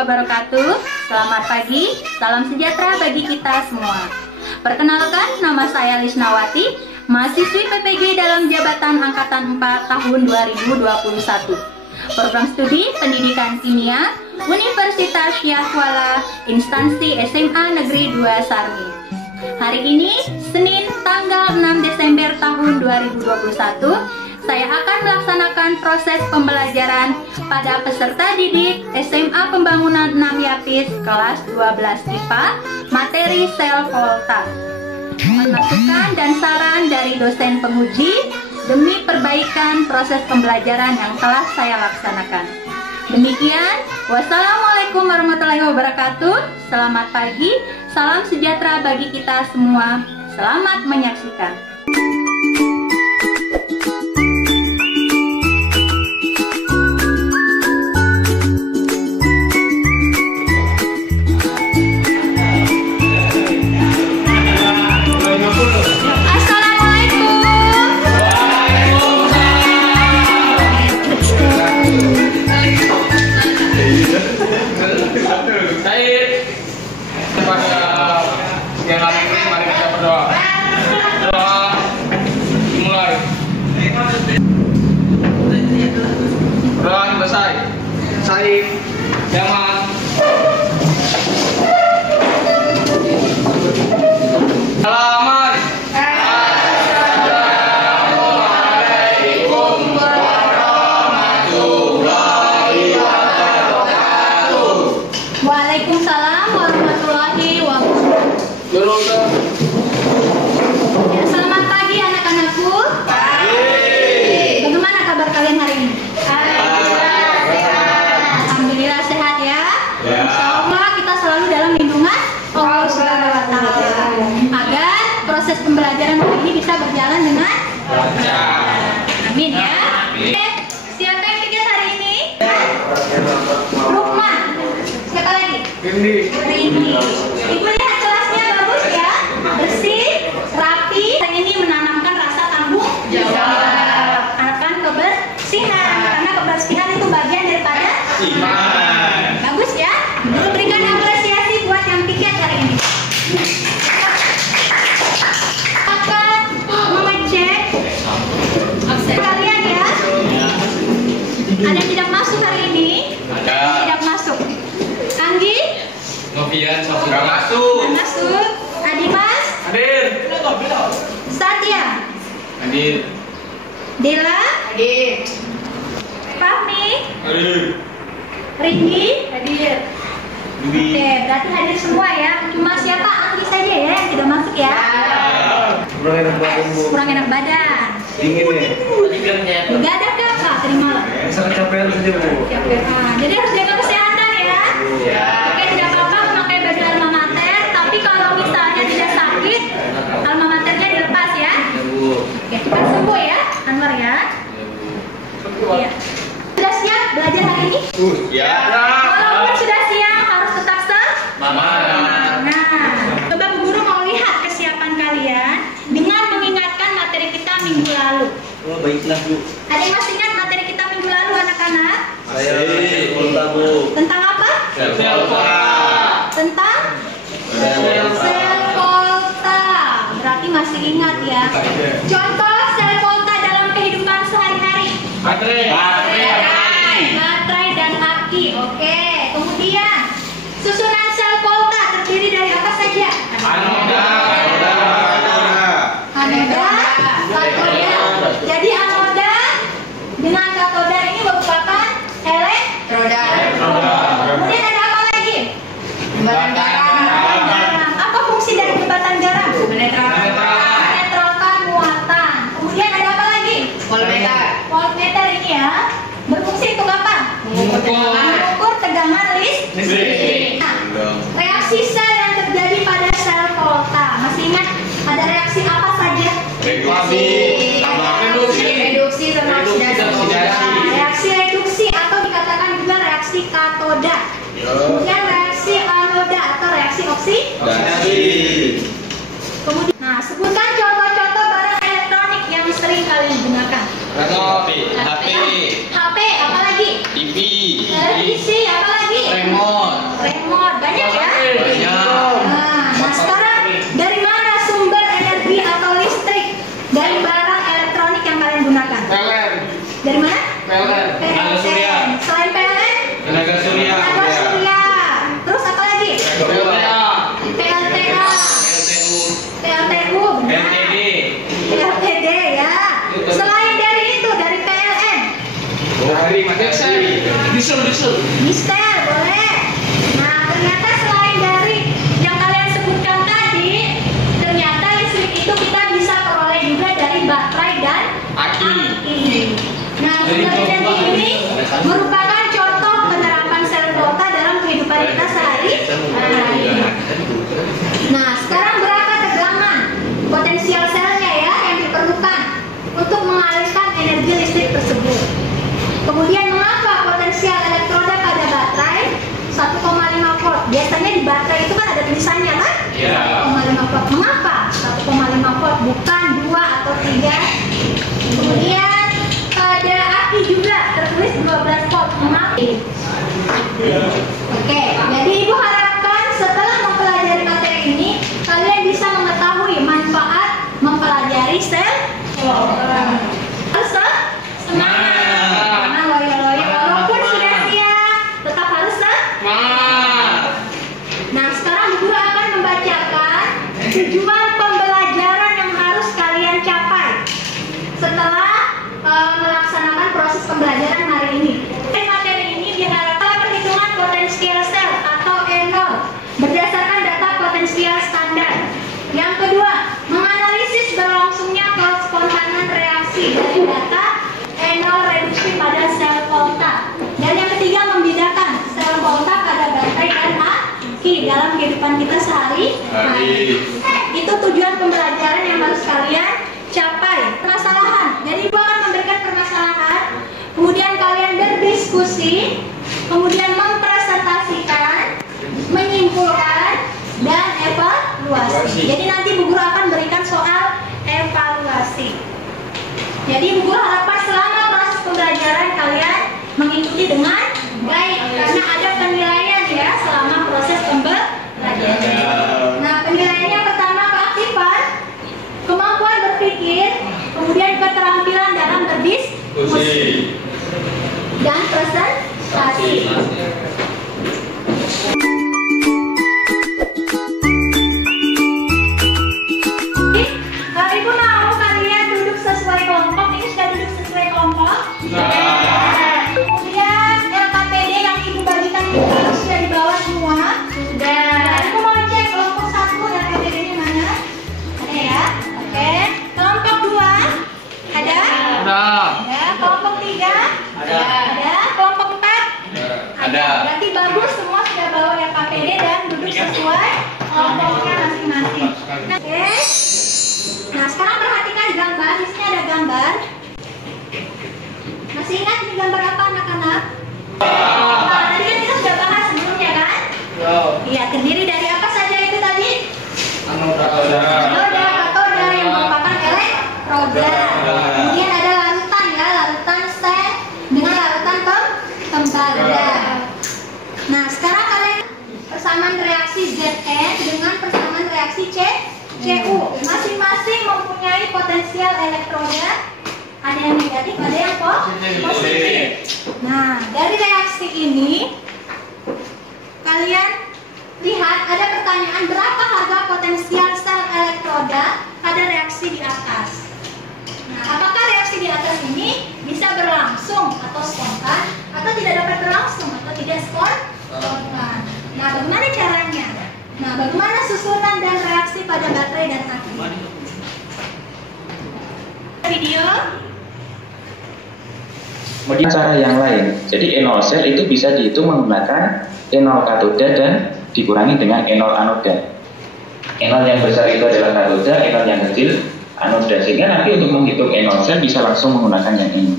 wabarakatuh. Selamat pagi, salam sejahtera bagi kita semua. Perkenalkan, nama saya Lisnawati, mahasiswi PPG dalam Jabatan Angkatan 4 tahun 2021. Program Studi Pendidikan Kimia, Universitas Syahwala, Instansi SMA Negeri 2 Sarmi. Hari ini, Senin tanggal 6 Desember tahun 2021, saya akan melaksanakan proses pembelajaran pada peserta didik SMA Pembangunan 6 Yapis kelas 12 IPA, materi sel volta. Masukan dan saran dari dosen penguji demi perbaikan proses pembelajaran yang telah saya laksanakan. Demikian, wassalamualaikum warahmatullahi wabarakatuh. Selamat pagi, salam sejahtera bagi kita semua. Selamat menyaksikan. Saif, Jamal, halaman. Assalamualaikum warahmatullahi wabarakatuh. Waalaikumsalam warahmatullahi wabarakatuh. Ya, selamat pagi anak-anakku. Bagaimana kabar kalian hari ini? Alhamdulillah sehat ya. Insyaallah kita selalu dalam lindungan Allah Subhanahu wa Ta'ala agar proses pembelajaran hari ini bisa berjalan dengan lancar. Amin ya. Siapa yang pikir hari ini? Rukman. Siapa lagi? Rini. Ibu lihat kelasnya bagus ya, bersih, rapi. Yang ini menanamkan rasa tanggung jawab, akan kebersihan, karena kebersihan itu bagian daripada iman. Bagus ya. Berikan apresiasi buat yang piket hari ini. Akan mengecek kalian ya. Ada yang tidak masuk hari ini? Ada. Tidak masuk. Anggi? Novian, sudah masuk. Tidak masuk. Adimas? Hadir. Satya? Hadir. Dela? Hadir. Fahmi? Hadir. Ringgi? Hadir. Oke, berarti hadir semua ya. Cuma siapa? Anggi saja ya yang tidak masuk ya. Kurang enak badan, Bu. Kurang enak badan. Dingin ya. Enggak ada kakak, terima. Sangat capean saja, Bu. Jadi harus jaga kesehatan ya. Oke, tidak apa-apa memakai baju alma mater, tapi kalau misalnya tidak sakit, alma maternya dilepas ya. Oke, cepat sembuh ya, Anwar ya. Iya. Sudah siap belajar hari ini? Ya. Walaupun sudah siang, harus tetap Semangat. Nah, coba Bu Guru mau lihat kesiapan kalian dengan mengingatkan materi kita minggu lalu. Oh, baiklah, Bu. Ada yang masih ingat materi kita minggu lalu, anak-anak? Saya volta, Bu. Tentang apa? Sel volta. Tentang sel volta. Berarti masih ingat ya. Contoh sel volta dalam kehidupan sehari-hari. Baterai dan aki. Oke. Kemudian susunan sel volta terdiri dari apa saja? Anoda. Katoda. Jadi anoda dengan katoda ini merupakan elektroda. Kemudian ada apa lagi? Jembatan garam. Apa fungsi dari jembatan garam? Menetralkan muatan. Kemudian ada apa lagi? Voltmeter. Voltmeter ini ya berfungsi untuk apa? Mengukur tegangan listrik. Nah, reaksi sel yang terjadi pada sel volta. Masih ingat ada reaksi apa saja? Reduksi sama oksidasi. Reaksi reduksi atau dikatakan juga reaksi katoda. Kemudian reaksi anoda atau reaksi oksidasi. Kemudian, nah sebutkan contoh-contoh barang elektronik yang sering kalian gunakan. HP. HP, apalagi? TV. Televisi, apalagi? Remote. Tenaga surya. Selain PLN, Tenaga surya. tenaga surya. Terus apa lagi? PLTA. PLTA, PLTU, benar. PLTD. PLTD ya. Selain dari itu, dari PLN, Hari Diesel. Mister boleh. Nah, ternyata selain dari yang kalian sebutkan tadi, ternyata listrik itu kita bisa peroleh juga dari baterai dan Aki. Nah, penelitian ini merupakan contoh penerapan sel volta dalam kehidupan kita sehari-hari. Nah, sekarang berapa tegangan potensial selnya ya yang diperlukan untuk mengalirkan energi listrik tersebut? Kemudian mengapa potensial elektroda pada baterai 1,5 volt? Biasanya di baterai itu kan ada tulisannya kan? Iya. 1,5 volt. Mengapa 1,5 volt bukan 2 atau 3? Kemudian pada aki juga tertulis 12 volt. Mengapa? Oke, jadi Ibu harapkan setelah mempelajari materi ini kalian bisa mengetahui manfaat mempelajari sel volta. Harus semangat. Karena loyo-loyo walaupun sudah siap, tetap harus semangat. Nah, sekarang Guru akan membacakan tujuan pembelajaran yang harus kalian capai setelah melaksanakan proses pembelajaran hari ini. Materi ini diharapkan perhitungan potensial sel atau E0 berdasarkan data potensial standar. Yang kedua, menganalisis berlangsungnya kespontanan reaksi dari data E0 reduksi pada sel volta. Dan yang ketiga, membedakan sel volta pada baterai dan aki dalam kehidupan kita sehari-hari. Itu tujuan pembelajaran yang harus kalian capai. Permasalahan. Jadi Ibu akan memberikan permasalahan, kemudian kalian berdiskusi, kemudian mempresentasikan, menyimpulkan, dan evaluasi. Jadi nanti Bu Guru akan berikan soal evaluasi. Jadi Bu Guru harapkan selama proses pembelajaran kalian mengikuti dengan baik, karena ada penilaian ya selama proses pembelajaran. Nah, penilaiannya pertama keaktifan, kemampuan berpikir, kemudian keterampilan dalam berdiskusi, dan presentasi. Ibu mau kalian duduk sesuai kelompok. Ini sudah duduk sesuai kelompok? Kemudian LKPD yang Ibu bagikan itu sudah dibawa semua? Sudah. Ibu mau cek kelompok 1 LKPD-nya mana? Ada ya? Oke. Kelompok 2? Ada? Ada. Kelompok 3? Ada. Ada. Kelompok 4? Ada. Berarti bagus, semua sudah bawa LKPD dan duduk sesuai kelompoknya masing-masing. Oke. Nah, sekarang perhatikan gambar. Di sini ada gambar. Masih ingat ini gambar apa anak-anak? Nah, tadi kan kita sudah bahas sebelumnya kan? Iya, terdiri dari apa saja itu tadi? Anoda, katoda yang merupakan elektroda. Kemudian ada larutan ya, larutan seng dengan larutan tembaga. Nah, sekarang kalian persamaan reaksi Zn dengan persamaan reaksi CU. Masing-masing mempunyai potensial elektroda. Ada yang negatif, ada yang positif. Nah, dari reaksi ini kalian lihat ada pertanyaan berapa harga potensial sel elektroda pada reaksi di atas. Nah, apakah reaksi di atas ini bisa berlangsung atau spontan, atau tidak dapat berlangsung atau tidak spontan? Nah, bagaimana caranya? Nah, bagaimana susunan dan reaksi pada baterai dan aki? Video. Kemudian cara yang lain, jadi E0 sel itu bisa dihitung menggunakan E0 katoda dan dikurangi dengan E0 anoda. E0 yang besar itu adalah katoda, E0 yang kecil anoda. Sehingga nanti untuk menghitung E0 sel bisa langsung menggunakan yang ini.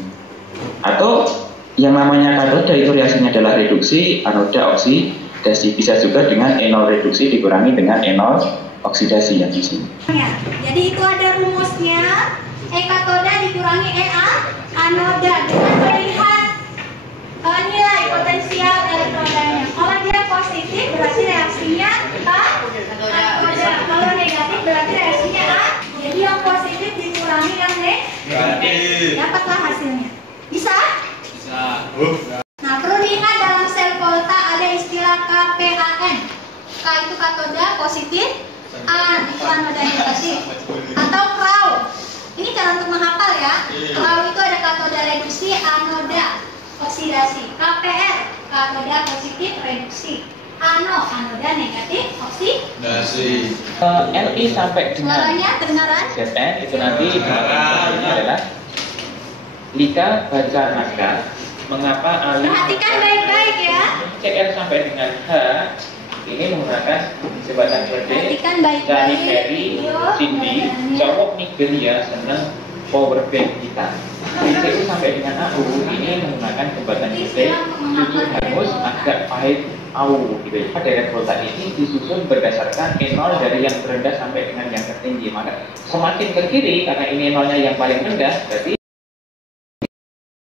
Atau yang namanya katoda itu reaksinya adalah reduksi, anoda oksidasi. Bisa juga dengan E0 reduksi dikurangi dengan E0 oksidasi yang di sini. Jadi itu ada rumusnya. E katoda dikurangi E anoda dengan melihat nilai potensial elektrodanya. Kalau dia positif berarti reaksinya katoda. Kalau negatif berarti reaksinya A. Jadi yang positif dikurangi yang negatif. Dapatlah hasilnya. Bisa? Nah, perlu diingat dalam sel volta ada istilah KPAN. K itu katoda positif, A itu anoda negatif. Atau CRAW. Ini cara untuk menghafal ya. CRAW itu ada katoda reduksi, anoda oksidasi. KPR, katoda positif reduksi. Anoda negatif oksidasi. Li sampai dengan Suaranya kedengaran? Zn itu nanti ini adalah Lika baca naskah. Mengapa Ali Perhatikan baik-baik ya. CR sampai dengan H ini menggunakan jembatan PD. Perhatikan baik-baik. Dari Ferry, Cindy, cowok Nigeria seneng power bank kita. CU sampai dengan AU ini menggunakan jembatan PD. Susu hangus agak pahit AU gitu. Deret volta ini disusun berdasarkan E0 dari yang terendah sampai dengan yang tertinggi. Maka semakin ke kiri karena ini nolnya yang paling rendah, berarti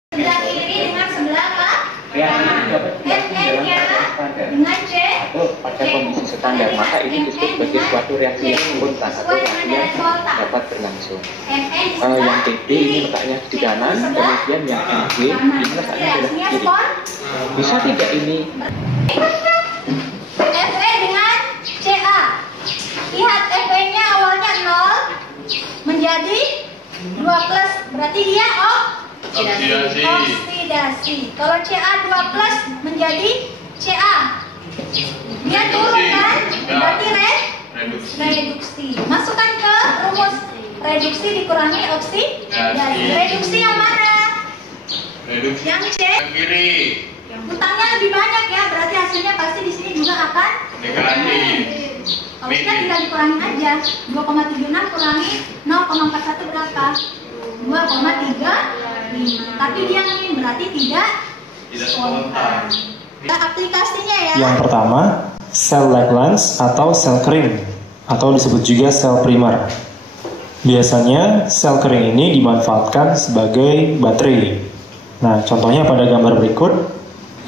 Sebelah kiri dengan sebelah apa? reaksi ini dapat dilakukan dalam keadaan standar Dengan C atau pada kondisi standar. Maka ini disebut sebagai suatu reaksi yang spontan atau reaksi yang dapat berlangsung. Yang TB ini letaknya di kanan, kemudian yang NG ini letaknya adalah di kiri. Bisa tidak ini FE dengan CA. Lihat FE-nya awalnya 0 menjadi 2 plus, berarti dia oksidasi. Kalau CA 2 plus menjadi CA, dia turun kan? Berarti reduksi. Masukkan ke rumus reduksi dikurangi oksidasi. Reduksi yang mana? Yang C. Kiri. Utangnya lebih banyak ya, berarti hasilnya pasti di sini juga akan Negatif. Kalau kita tinggal dikurangin aja, 2,76 kurangi 0,41 berapa? 2,35. Tapi dia ingin berarti tidak spontan. Aplikasinya ya. Yang pertama, sel Lagrange atau sel kering, atau disebut juga sel primer. Biasanya sel kering ini dimanfaatkan sebagai baterai. Nah, contohnya pada gambar berikut,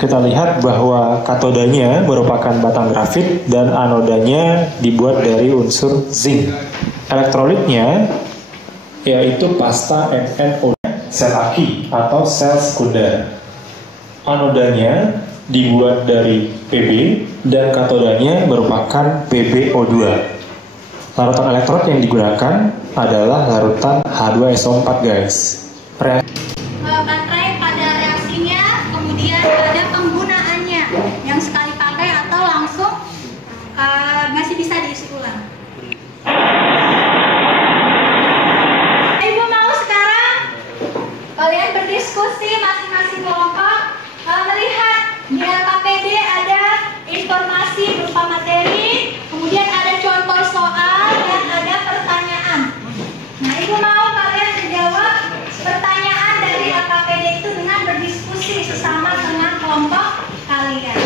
kita lihat bahwa katodanya merupakan batang grafit dan anodanya dibuat dari unsur zinc. Elektrolitnya yaitu pasta NaO, sel aki atau sel sekunder. Anodanya dibuat dari Pb dan katodanya merupakan PbO2. Larutan elektrot yang digunakan adalah larutan H2SO4 guys. Baterai pada reaksinya, kemudian pada penggunaannya yang sekali pakai atau langsung masih bisa diisi ulang. Ibu mau sekarang kalian berdiskusi masing-masing kelompok, melihat di LKPD ada informasi berupa materi, kemudian ada contoh soal dan ada pertanyaan. Nah, ibu mau kalian menjawab pertanyaan dari LKPD itu dengan berdiskusi sesama dengan kelompok kalian.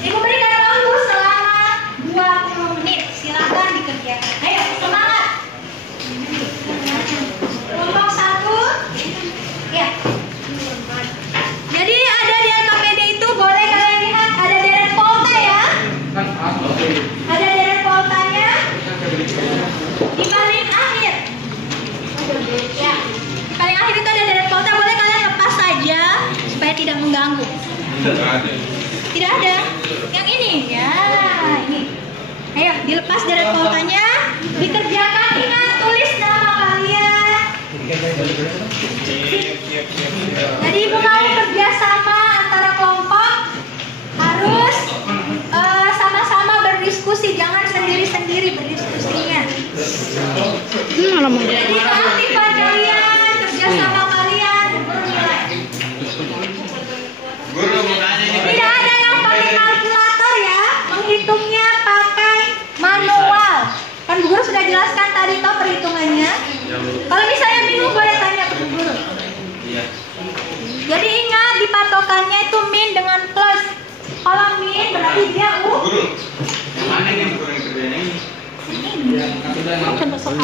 Ibu berikan waktu selama 20 menit. Silakan dikerjakan. Ayo, semangat. Kelompok 1. Ya. Jadi ada di LKPD itu boleh kalian lihat ada deret volta ya. Ada deret voltanya di paling akhir. Ya. Di paling akhir itu ada deret volta, boleh kalian lepas saja supaya tidak mengganggu. Tidak ada. Yang ini ya, ini. Ayo dilepas deret voltanya, dikerjakan, ingat tulis nama kalian. Jadi ibu mau kerjasama antara kelompok, harus sama-sama berdiskusi, jangan sendiri-sendiri berdiskusinya. Jadi keaktifan kalian, kerjasama kalian bernilai. Guru mau nanya nih. Tidak ada yang pakai kalkulator ya, menghitungnya pakai manual. Kan Bu Guru sudah jelaskan tadi toh perhitungannya. Kalau misalnya bingung boleh tanya ke Bu Guru. Jadi ingat dipatokannya itu min dengan plus. Kalau min berarti dia Guru. Yang mana nih guru yang kerjaan ini? contoh soal.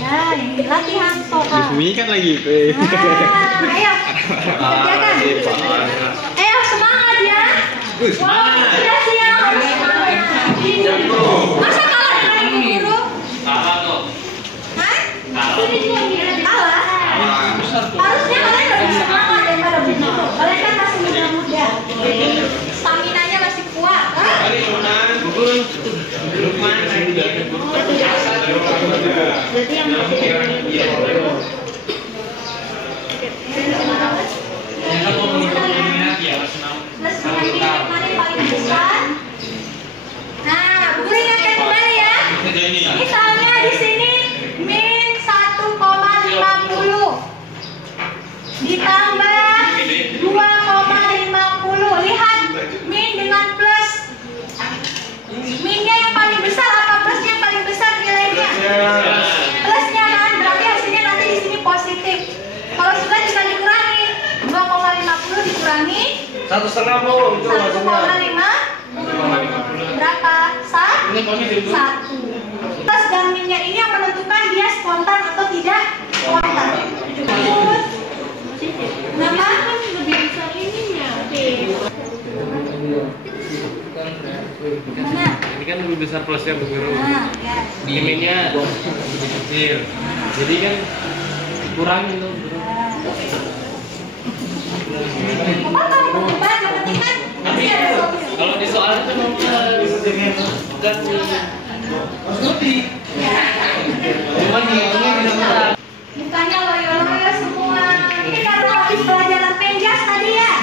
Ya, ini latihan soal. Kan lagi. Ayo, kerjakan. Ayo semangat ya. Walaupun sudah siang harus semangat. Masa kalah dengan Ibu Guru? Apa tuh? Hah? Kalah? Harusnya kalian lebih semangat daripada Bu Guru. Kalian kan masih muda. Berarti yang plus dengan min yang mana yang paling besar? Nah, Bu Guru ingatkan kembali ya. Misalnya di sini min 1,50 ditambah 2,50. Lihat min dengan plus. Minnya yang paling besar apa plusnya yang paling besar nilainya? Plusnya kan, berarti hasilnya nanti di sini positif. Kalau sudah bisa dikurangi 2,50 dikurangi 1,5 Bu, itu 1,5 berapa? 1. Plus dan minnya ini yang menentukan dia spontan atau tidak spontan. Kenapa? Lebih besar ininya. Mana? Ini kan lebih besar plusnya Bu Guru. Nah, ya. Minnya lebih kecil. Jadi kan kurangin tuh. Apa kamu coba yang penting kan pasti ada sesuatu. Kalau di soal itu bukan cuma hilangnya Bukannya loyo-loyo semua. Ini karena habis pelajaran penjas tadi ya.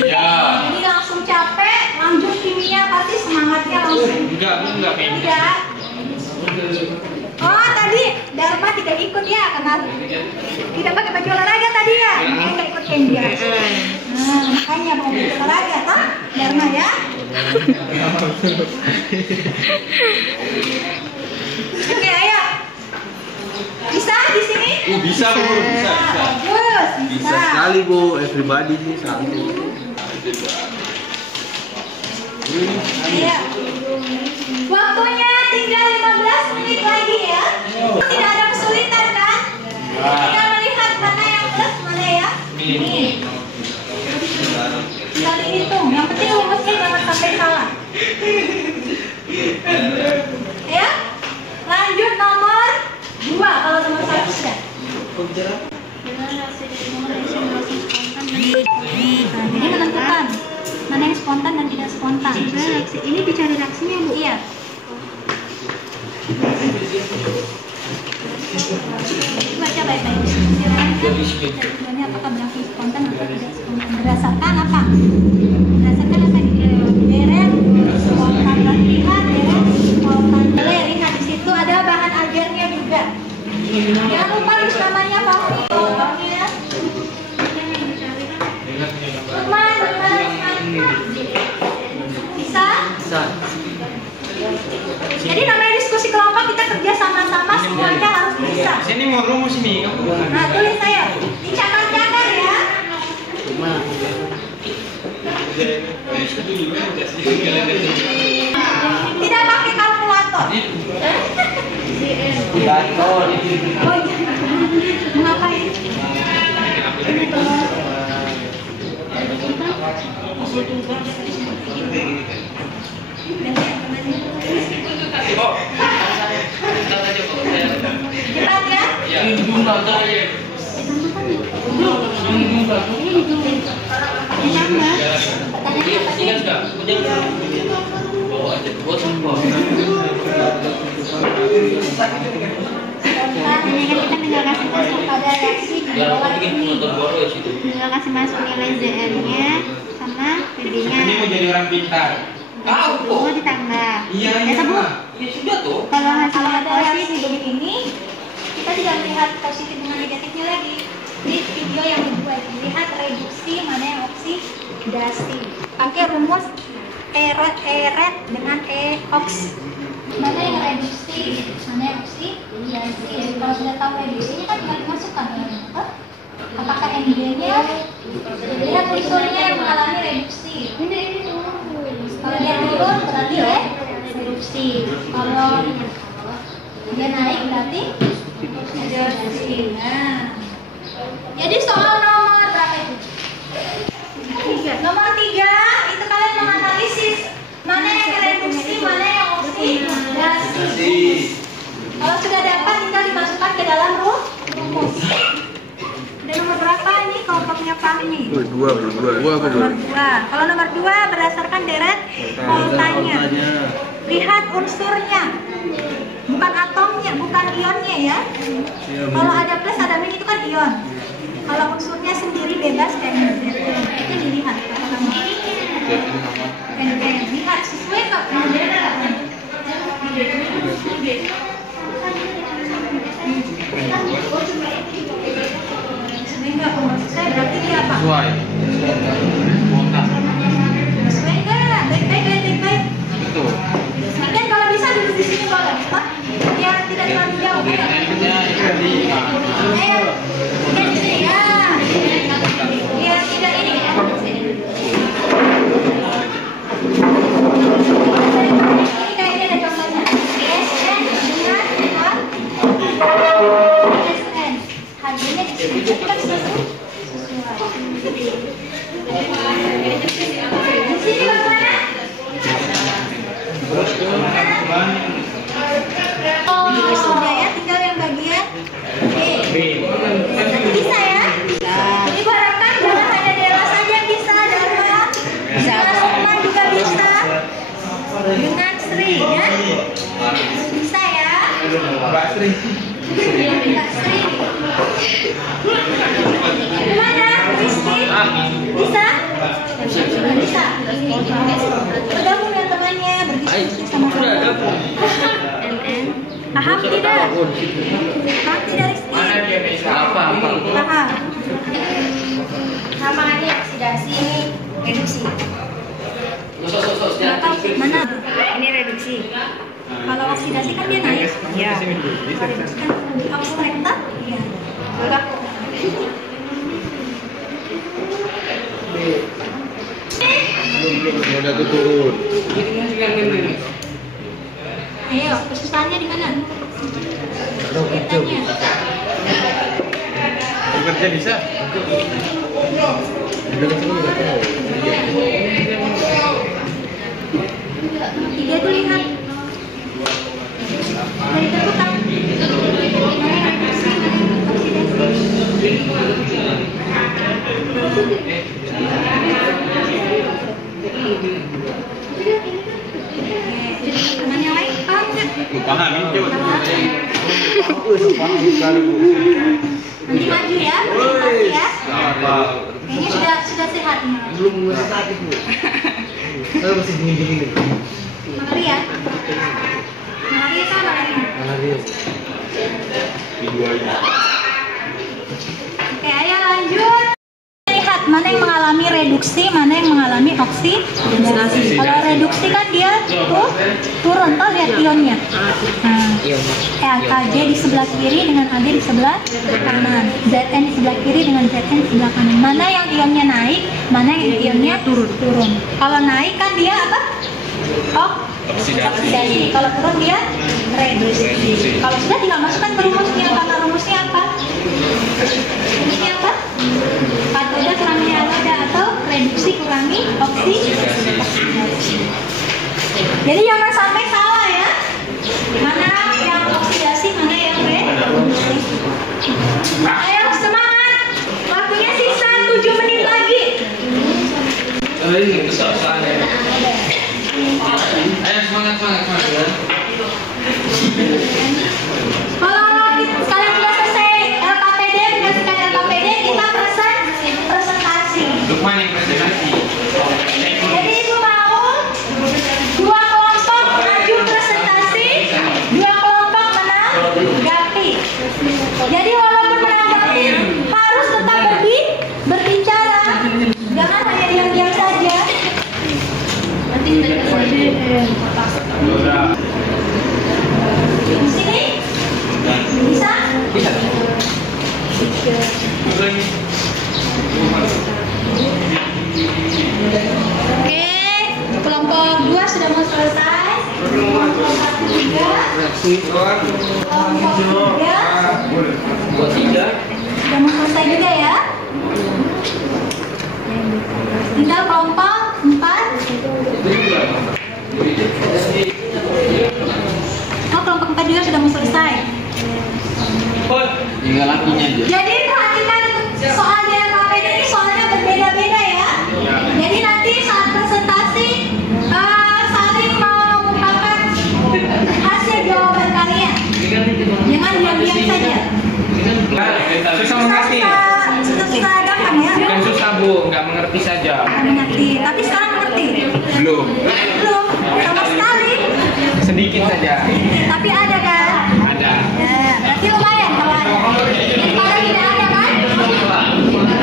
Ya. Jadi langsung capek, lanjut kimia pasti semangatnya langsung. enggak pengen. Tidak. Oh tadi Dharma tidak ikut ya karena tidak pakai baju olahraga tadi ya. Makanya nggak ikut penjas. Nah makanya mau baju olahraga toh Dharma ya. Oke ayo. Bisa di sini? Bisa Bu, bisa. Bagus, Bisa sekali Bu, everybody bisa. Iya. Waktunya tinggal 15 menit lagi ya. Tidak ada kesulitan kan? Tinggal melihat mana yang plus, mana yang min. Tinggal dihitung. Yang penting rumusnya jangan sampai salah. Ya. Lanjut nomor 2 kalau nomor 1 sudah. Nah, jadi menentukan mana yang spontan dan tidak spontan. Ini dicari reaksinya Bu. Iya. Baca baik-baik. Ini apakah berarti spontan atau tidak spontan? Berdasarkan apa? Berdasarkan apa nih? Deret, spontan latihan, deret, spontan. Lihat di situ ada bahan ajarnya juga. Jangan lupa tulis namanya Pak. Ya. Lukman, bisa? Bisa. Jadi namanya diskusi kelompok kita kerja sama-sama semuanya harus bisa. Sini mau rumus ini kamu. Nah tulis saya, dicatat-catat ya. Tidak pakai kalkulator. Kantor. Oh iya. Ngapain? Cepat ya. Tinggal kasih masuk pada reaksi di bawah ini. Tinggal kasih masuk nilai ZR-nya sama PB-nya. Ini mau jadi orang pintar. Tahu kok. Oh ditambah. Iya, Ya Bu. Ya sudah tuh. Kalau hasilnya ada reaksi begini, kita tidak melihat positif dengan negatifnya lagi. Di video yang kedua lihat reduksi mana yang oksidasi. Pakai rumus eret dengan ox. Mana yang reduksi, mana yang oksidasi. Kalau sudah tahu reduksinya kan tinggal dimasukkan ke apakah ND-nya. Lihat unsurnya yang mengalami reduksi. Kalau dia turun berarti reduksi. Kalau dia naik berarti oksidasi. Nah, jadi soal nomor berapa itu? Nomor 3 itu kalian menganalisis mana yang reduksi, mana yang oksidasi. Kalau sudah dapat tinggal dimasukkan ke dalam rumus. Udah nomor berapa ini kelompoknya Fahmi? Dua. Nomor 2. Kalau nomor 2 berdasarkan deret voltanya. Lihat unsurnya, bukan atomnya. unsurnya, bukan ionnya ya. Kalau ada plus ada min itu kan ion. Kalau unsurnya sendiri bebas kayak gitu. Itu dilihat pertama. Lihat sesuai nggak? Sesuai nggak? Saya berarti dia apa? Sesuai. Sesuai nggak? Baik. Betul. Mungkin kalau bisa duduk di sini boleh, Pak? Biar tidak terlalu jauh. Ya. Ayo, mungkin di sini ya. Biar tidak ini ya. Ini kayaknya ada contohnya. SN dengan SN. Harganya di sini. Kita bisa sesuai. Di sini bagaimana? Oh, sudah ya, tinggal yang bagian B. Bisa ya? Jadi gua harapkan jangan hanya Dela saja yang bisa, Dharma, dengan Sukma juga bisa, dengan Sri ya. Bisa ya? Mbak Sri. Mbak Sri. Gimana? Rizky? Bisa? Bisa. Bergabung dengan temannya, berdiskusi sama-sama. Paham tidak? Paham tidak Rizky? Paham. Namanya oksidasi, ini reduksi. Mana? Ini reduksi. Kalau oksidasi kan dia naik. Iya. Kalau reduksi kan oksidasi. Iya. Betul. Udah tuh turun. Ayo, kesusahannya di mana? Kesulitannya. Bekerja bisa? Tiga tuh lihat. Dari terbuka. Teman yang lain paham nggak? Paham ini coba. Nanti maju ya, presentasi ya. Kayaknya sudah sehat nih. Belum mulai sakit bu. Saya masih dingin. Mari ya. Mari sama lagi. Oke, ayo lanjut. Lihat mana yang mengalami reduksi, mana yang mengalami oksidasi. Kalau reduksi kan dia turun, toh lihat ionnya. Nah, KJ di sebelah kiri dengan AG di sebelah kanan, ZN di sebelah kiri dengan ZN di sebelah kanan. Mana yang ionnya naik, mana yang ionnya turun. Kalau naik kan dia apa? Oksidasi. Kalau turun dia reduksi. Kalau sudah tinggal masukkan ke rumusnya, karena rumusnya apa? Rumusnya apa? Katoda kurangi anoda atau reduksi kurangi oksidasi. Jadi jangan sampai salah ya. Mana yang oksidasi, mana yang reduksi. Ayo semangat. Waktunya sisa 7 menit lagi. Ayo semangat. Kalau kalian sudah selesai LKPD, menyaksikan LKPD, kita presentasi. Lukman yang presentasi. Jadi ibu mau 2 kelompok maju presentasi, 2 kelompok menanggapi. Jadi walaupun menanggapi harus tetap berbicara, jangan hanya diam-diam saja. Nanti di sini bisa? Oke, kelompok 2 sudah mau selesai. Kelompok 1 juga. Kelompok 3 sudah mau selesai juga ya. Tinggal kelompok 4. Oh, kelompok 4 juga sudah mau selesai. Tinggal lakinya aja. Jadi perhatikan soal di LKPD ini soalnya berbeda-beda ya. Jadi nanti saat presentasi saling mengungkapkan hasil jawaban kalian. Belum. Belum, sama sekali. Sedikit saja. Tapi ada kan? Ada. Ya, berarti lumayan kalau ada. Kalau tidak ada kan? Sudah?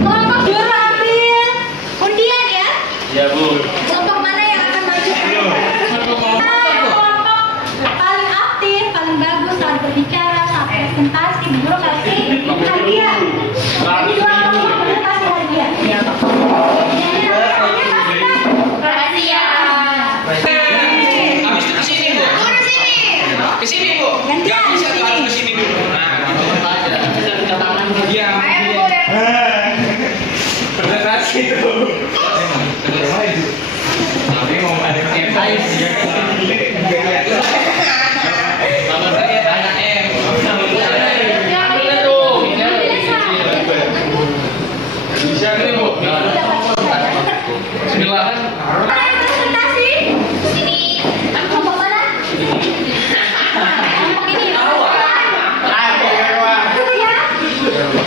Kelompok juru ambil undian ya? Ya, Bu. Kelompok mana yang akan maju? Kelompok paling aktif, paling bagus saat berbicara, saat presentasi, guru kasih hadiah. Jadi dua kelompok guru kasih hadiah. Makasih ya. Habis itu ke sini, Bu. Ke sini, Bu. Gantian, Nggak bisa ke sini. harus ke sini dulu. Nah, gitu aja. Iya. Presentasi itu. Tapi mau ada M. Sama saya tanya M. Bisa nih, Bu. Bismillah. Presentasi. Sini. Kelompok mana? Kelompok ini. Ya.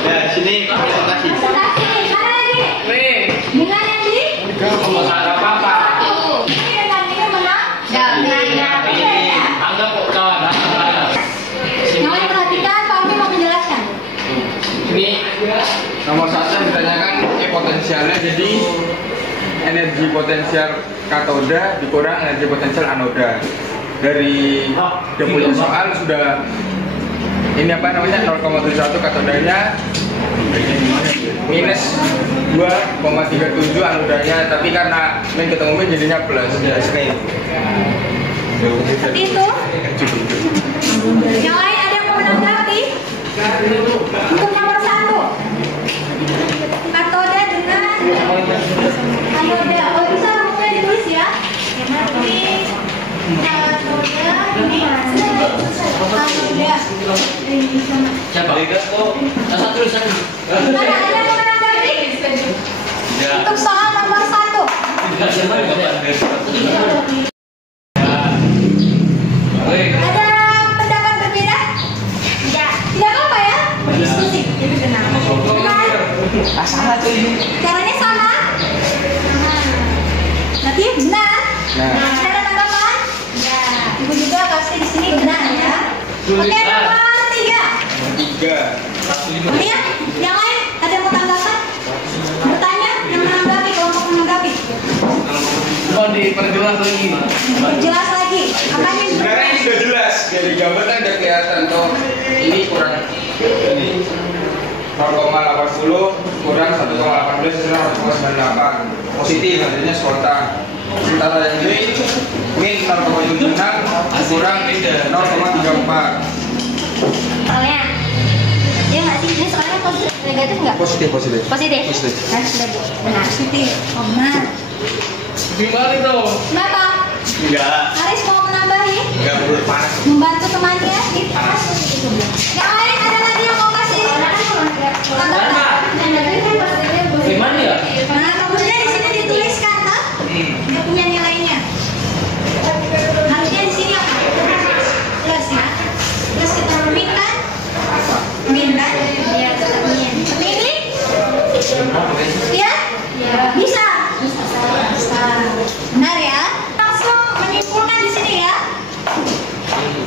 Ya, sini presentasi. Presentasi. Mana lagi? Nih. Dengan yang di? Kalau ada apa-apa. Ini dengan ini menang. Anggap kok kawan. Jangan perhatikan, Pak Ami mau menjelaskan. Ini nomor 1 ditanyakan potensialnya, jadi energi potensial katoda dikurang energi potensial anoda. Dari 20 soal sudah ini apa namanya 0,71 katodanya minus 2,37 anodanya, tapi karena min ketemu min jadinya plus. Seperti itu. Yang lain ada yang mau menanggapi? Untuk nomor 1. Katoda dengan anoda. Kalau bisa rumusnya ditulis ya. Nanti katoda ini anoda. Siapa? Satu. Mana ada yang mau menanggapi? Untuk soal nomor 1. Ada pendapat berbeda? Tidak. Tidak apa-apa ya? Berdiskusi. Benar? Salah tuh ini. Caranya sama? Berarti benar? Nah. Tidak ada tanggapan? Ya. Ibu juga kasih di sini benar ya. Oke, nomor 3. 3. Iya, yang lain ada yang mau tanggapan? Bertanya? Yang menanggapi, kelompok menanggapi. Mau diperjelas lagi. Jelas lagi. Apanya yang Sebenarnya ini sudah jelas. Dari gambar kan udah kelihatan tuh. Ini kurang ini 0,80 kurang 1,18 sesuai 1,98. Positif artinya spontan. Sementara yang ini min 0,76 kurang 0,34. soalnya? Ya nggak sih? Ini soalnya positif, negatif nggak? Positif. Positif? Nah, sudah Bu. Benar. Positif. Oh, benar. Gimana itu? Kenapa? Enggak. Aris mau menambahi? Enggak perlu panas. Membantu temannya? Yang lain ada lagi yang mau kasih? Tanggapan? Gimana ya? Nah, rumusnya di sini dituliskan, kan? Dia punya nilainya. Harusnya di sini apa? Plus ya. Plus kita min kan? Min kan? Iya, tetap min. Seperti ini? Iya? Bisa? Bisa. Benar ya? Langsung menyimpulkan di sini ya.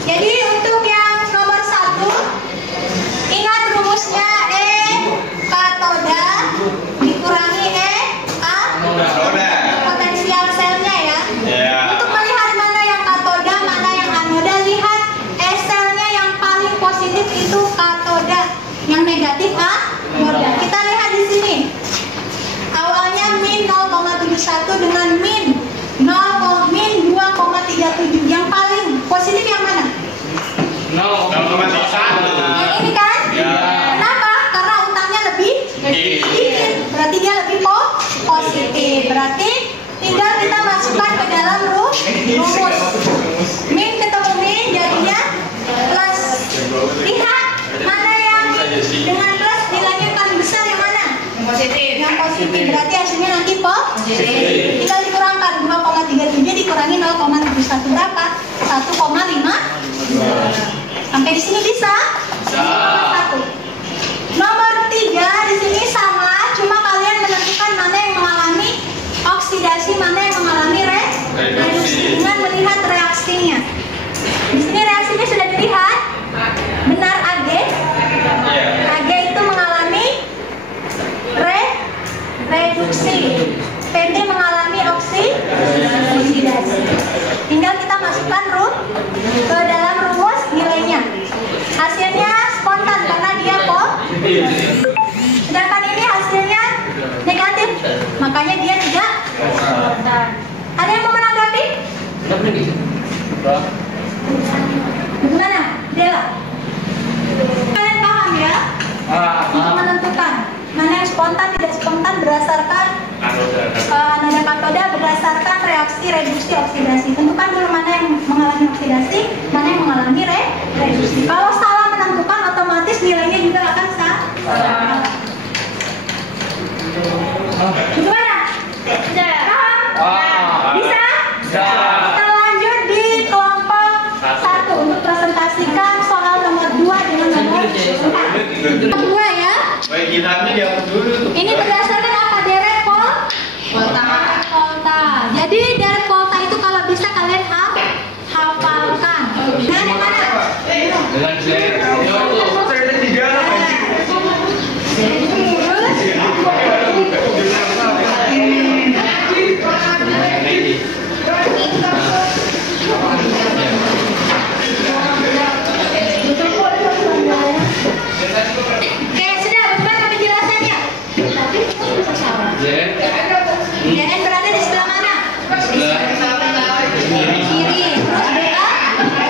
Jadi untuk yang nomor 1, ingat rumusnya E katoda dikurangi E Anoda. potensial selnya ya. Ya. Untuk melihat mana yang katoda, mana yang anoda, lihat E selnya yang paling positif itu katoda, yang negatif anoda. Kita lihat di sini. Awalnya min 0,71 dengan min 2,37. Yang paling positif yang mana? 0,31. Yang ini kan? Ya. Kenapa? Karena utangnya lebih sedikit. Berarti dia lebih positif. Berarti tinggal kita masukkan ke dalam rumus. Min ketemu min jadinya plus. Lihat mana yang dengan plus nilainya paling besar yang mana? Yang positif. Berarti hasilnya nanti positif. Tinggal dikurangkan 2,37 dikurangi 0,71 berapa? 1,5. Sampai di sini bisa? Nomor 1. Nomor 3 di sini sama, cuma kalian menentukan mana yang mengalami spontan tidak spontan berdasarkan anoda katoda berdasarkan reaksi reduksi oksidasi. Tentukan dulu mana yang mengalami oksidasi, mana yang mengalami reduksi. Kalau salah menentukan, otomatis nilainya juga akan salah. Gimana? Paham? Bisa? Kita lanjut di kelompok 1 untuk presentasikan soal nomor 2 dengan nomor 4. Nomor 2 ya. Baik, hilangnya diapa dulu tuh. Ini berdasarkan apa? Deret volta. Jadi deret volta itu kalau bisa kalian hafalkan. Dengan mana? Dengan Z. Oke, sudah bagaimana penjelasannya? DN berada di sebelah mana? Kiri.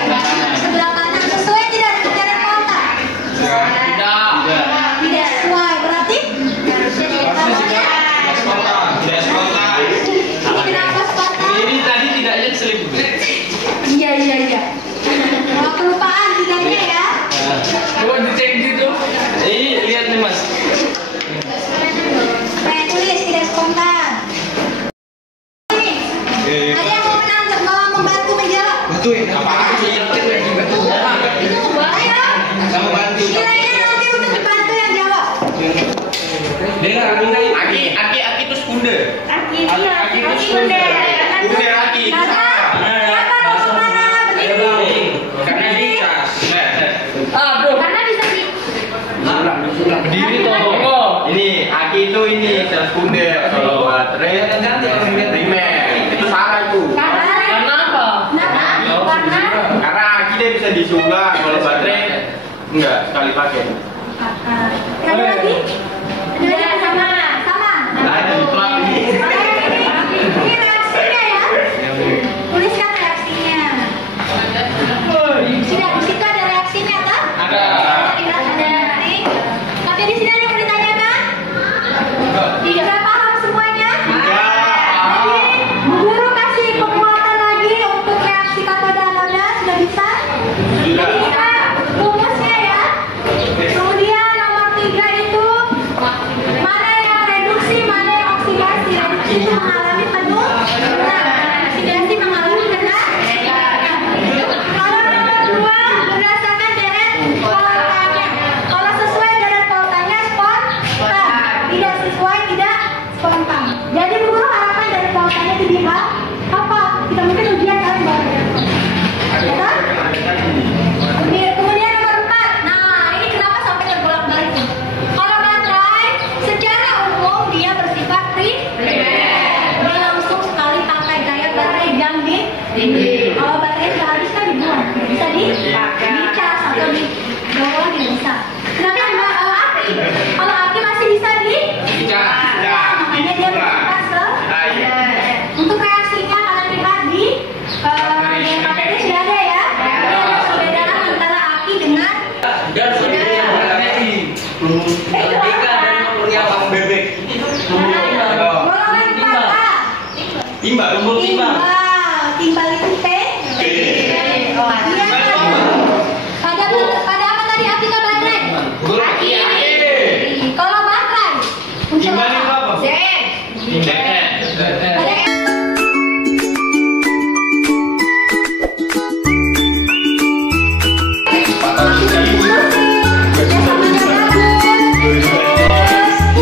Terus sebelah kanan. Sesuai tidak dengan deret volta? Tidak sesuai. Berarti? Namanya? Ini kenapa spontan? Ini tadi tidak lihat selip. Iya. Kalau kelupaan tidaknya ya. Coba dicek gitu. Ini lihat nih Mas. Saya tulis tidak spontan. Ini. Ada yang mau membantu menjawab? Bantuin. Apaan sih yang kita bantu? Ayo. Kamu bantu. Nilainya nanti untuk dibantu yang jawab. Aki itu sekunde. Aki itu sekunde. Sekunde Aki. Siapa nomor mana? Berdiri. Karena dicas. Karena bisa di. Berdiri toh. Ini Aki itu ini sel sekunder, kalau baterai primer. Itu salah itu. Karena apa? Karena Aki dia bisa disulang, kalau baterai enggak sekali pakai. Ada lagi? Ada sama. Nah, itu dituang ini. Ini reaksinya ya. Tuliskan reaksinya. Sudah di situ ada reaksinya kan? Ada. Ada. Tapi di sini ada yang mau ditanyakan? Tidak paham semuanya? Jadi guru kasih penguatan lagi untuk reaksi katoda anoda sudah bisa? Jadi kita rumusnya ya. Kemudian nomor 3 itu mana yang reduksi, mana yang oksidasi. Reduksi itu mengalami penuh, oksidasi mengalami kena. Kalau nomor 2 berdasarkan deret voltanya. Kalau sesuai deret voltanya spontan, tidak sesuai tidak spontan. Jadi guru harapkan deret voltanya itu apa? Kita mungkin ujian kalian bawa deret volta. Kemudian nomor 4. Nah, ini kenapa sampai terbolak-balik? Kalau baterai secara umum dia bersifat primer. Dia langsung sekali pakai daya baterai yang dinding. Kalau baterai sudah habis kan dibuang, bisa dicas atau dibawa dia bisa. Sedangkan api, kalau api masih bisa dicas. Makanya dia bersifat untuk reaksinya kalian lihat di daya baterai sudah ada ya. Jadi ada perbedaan antara api dengan Dan sebenarnya bebek. golongan 4A. Timbal, Timbal itu P. Dia pada apa tadi api ke baterai? Aki. Kalau baterai unsur Timbal itu apa? Z. Pada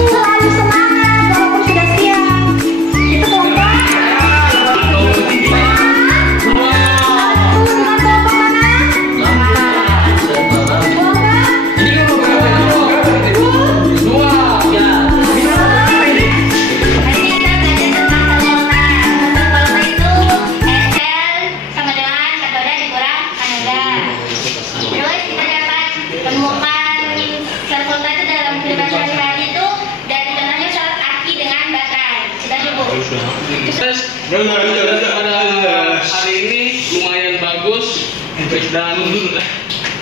selalu semangat walaupun sudah siang. Itu kelompok. Pada hari ini lumayan bagus dan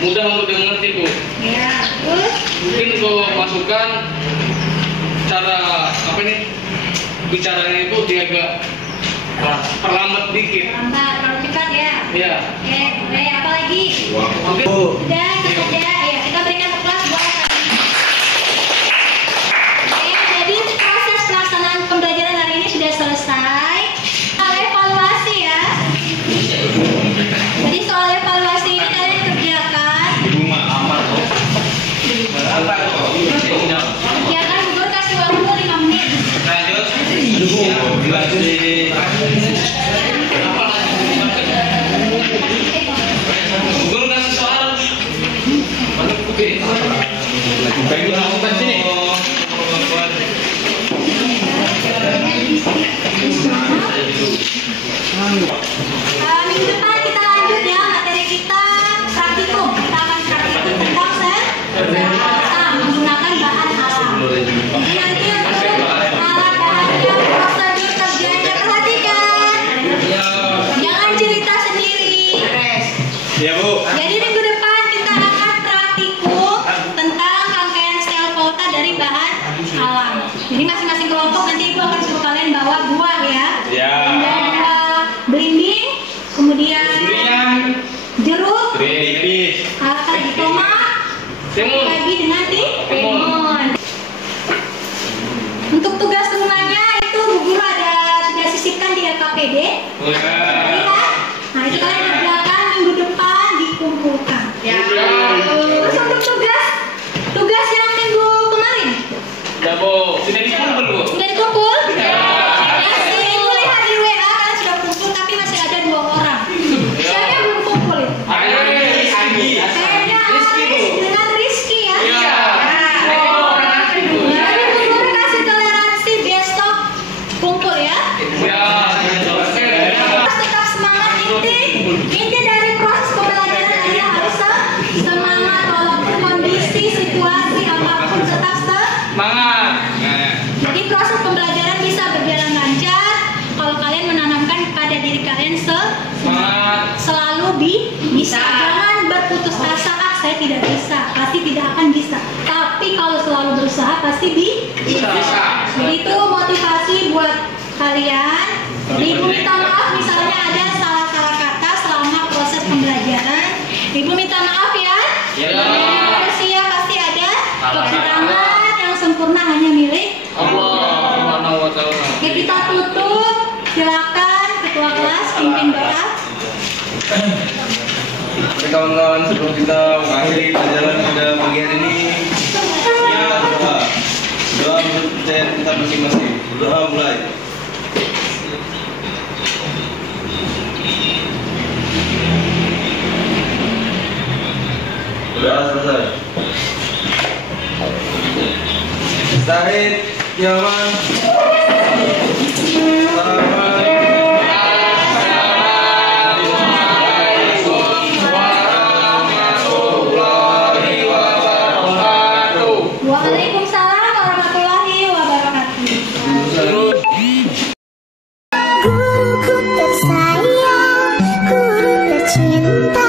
mudah untuk dimengerti Bu. Ya, terus Mungkin kalau masukan cara apa nih bicaranya itu dia agak perlambat dikit. Lambat, kalau cepat ya. Iya. Oke, boleh apa lagi? Oke. Udah, itu saja. Ya, kita berikan kelas buat Oke, jadi proses pelaksanaan pembelajaran hari ini sudah selesai. Soal evaluasi ya. Jadi soal evaluasi ini kalian kerjakan. Kerjakan, guru kasih waktu 5 menit. Guru kasih soal. Baik, lakukan sini. Minggu depan kita lanjut ya materi kita praktikum. Kita akan praktikum tentang menggunakan bahan alam. Jadi nanti untuk alat bahannya, prosedur kerjanya perhatikan. Jangan cerita sendiri. Ya Bu. Jadi minggu depan kita akan praktikum tentang rangkaian sel volta dari bahan alam. Jadi masing-masing kelompok nanti ibu akan suruh kalian bawa buah ya. Ya. Buah belimbing, kemudian jeruk, tomat, Timun. lagi dengan timun. Untuk tugas rumahnya itu Bu Guru sudah sisipkan di LKPD. Lihat. Nah itu kalian kerjakan minggu depan dikumpulkan. Ya. Terus untuk tugas yang minggu kemarin Ya Bu, sudah dikumpul Bu. sudah dikumpul? Masih ibu lihat di WA kalian sudah kumpul tapi masih ada 2 orang. Siapa yang belum kumpul itu? Ayo, Agi. Kayaknya Aris dengan Rizky ya. Iya. Jadi Bu Guru kasih toleransi besok kumpul ya. Ya. Harus tetap semangat. Inti dari proses pembelajaran adalah harus semangat walaupun kondisi situasi apapun tetap Semangat. Jadi proses pembelajaran bisa berjalan lancar kalau kalian menanamkan pada diri kalian Semangat. selalu bisa. Jangan berputus asa, saya tidak bisa, pasti tidak akan bisa. Tapi kalau selalu berusaha pasti bisa. Jadi itu motivasi buat kalian. Jadi Ibu minta maaf misalnya ada salah-salah kata selama proses pembelajaran. Ibu minta maaf ya. Namanya manusia pasti ada kekurangan, yang sempurna hanya milik Allah Subhanahu wa taala. Oke, kita tutup. Silakan ketua kelas pimpin doa. Oke kawan-kawan, sebelum kita mengakhiri pelajaran pada pagi hari ini, ya doa untuk percayaan kita masing-masing. Doa mulai. Doa selesai. Zahid, Yaman, Waalaikumsalam warahmatullahi wabarakatuh. Guruku tersayang, guru tercinta.